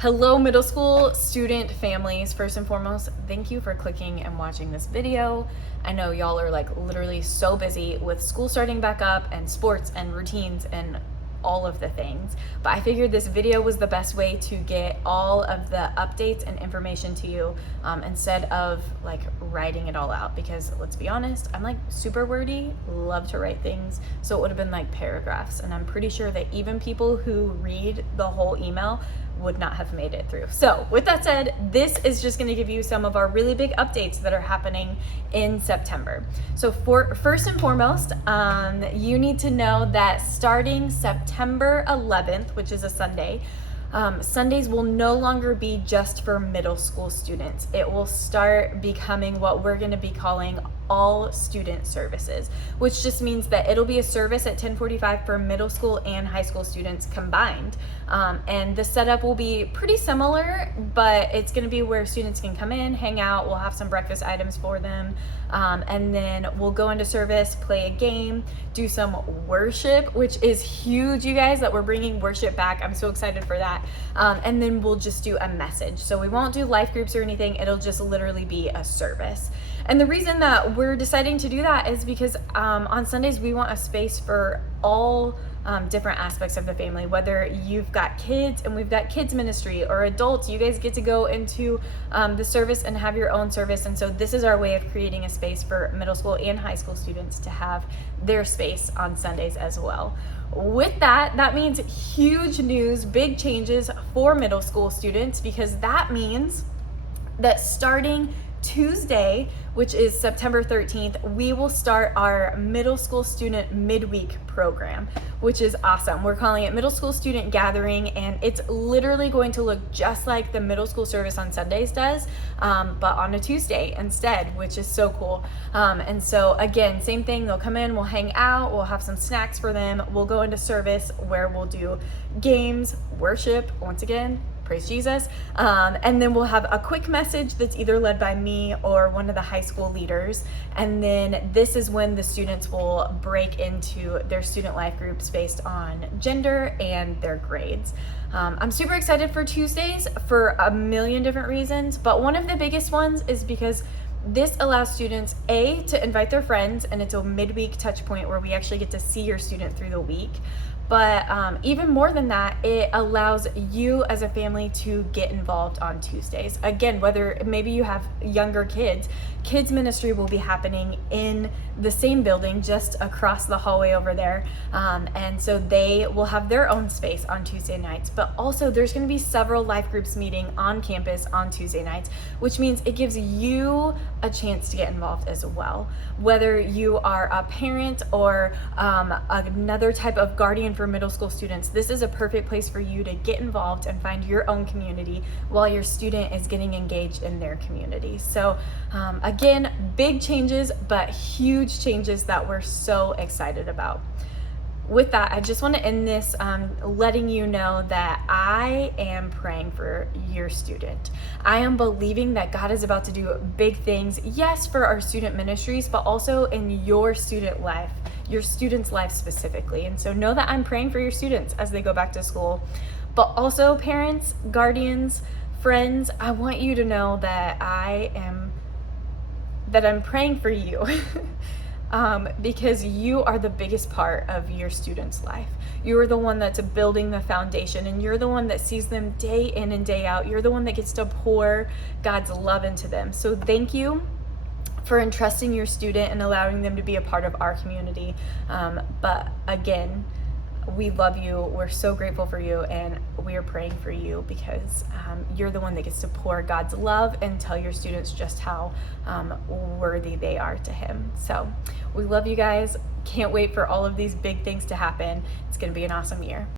Hello, middle school student families. First and foremost, thank you for clicking and watching this video. I know y'all are like literally so busy with school starting back up and sports and routines and all of the things, but I figured this video was the best way to get all of the updates and information to you instead of like writing it all out, because let's be honest, I'm like super wordy, love to write things, so it would have been like paragraphs, and I'm pretty sure that even people who read the whole email would not have made it through. So with that said, this is just going to give you some of our really big updates that are happening in September. So first and foremost, you need to know that starting September 11th, which is a Sunday, Sundays will no longer be just for middle school students. It will start becoming what we're going to be calling all student services, which just means that it'll be a service at 10:45 for middle school and high school students combined. And the setup will be pretty similar, but it's going to be where students can come in, hang out, we'll have some breakfast items for them, and then we'll go into service, play a game, do some worship, which is huge, you guys, that we're bringing worship back. I'm so excited for that. And then we'll just do a message. So we won't do life groups or anything. It'll just literally be a service. And the reason that we're deciding to do that is because on Sundays we want a space for all different aspects of the family, whether you've got kids and we've got kids ministry, or adults, you guys get to go into the service and have your own service. And so this is our way of creating a space for middle school and high school students to have their space on Sundays as well. With that, that means huge news, big changes for middle school students, because that means that starting Tuesday, which is September 13th, we will start our middle school student midweek program, which is awesome. We're calling it Middle School Student Gathering, and it's literally going to look just like the middle school service on Sundays does, but on a Tuesday instead, which is so cool. And so again, same thing, they'll come in, we'll hang out, we'll have some snacks for them, we'll go into service where we'll do games, worship, once again, praise Jesus. And then we'll have a quick message that's either led by me or one of the high school leaders. And then this is when the students will break into their student life groups based on gender and their grades. I'm super excited for Tuesdays for a million different reasons, but one of the biggest ones is because this allows students, to invite their friends, and it's a midweek touch point where we actually get to see your student through the week. But even more than that, it allows you as a family to get involved on Tuesdays. Again, whether maybe you have younger kids, kids ministry will be happening in the same building just across the hallway over there. And so they will have their own space on Tuesday nights, but also there's gonna be several life groups meeting on campus on Tuesday nights, which means it gives you a chance to get involved as well. Whether you are a parent or another type of guardian for middle school students, this is a perfect place for you to get involved and find your own community while your student is getting engaged in their community. So again, big changes, but huge changes that we're so excited about. With that, I just want to end this letting you know that I am praying for your student. I am believing that God is about to do big things, yes, for our student ministries, but also in your student life, your student's life specifically. And so know that I'm praying for your students as they go back to school. But also parents, guardians, friends, I want you to know that I'm praying for you. Because you are the biggest part of your student's life. You are the one that's building the foundation, and you're the one that sees them day in and day out. You're the one that gets to pour God's love into them. So thank you for entrusting your student and allowing them to be a part of our community. But again, we love you. We're so grateful for you, and we are praying for you because you're the one that gets to pour God's love and tell your students just how worthy they are to Him. So we love you guys. Can't wait for all of these big things to happen. It's going to be an awesome year.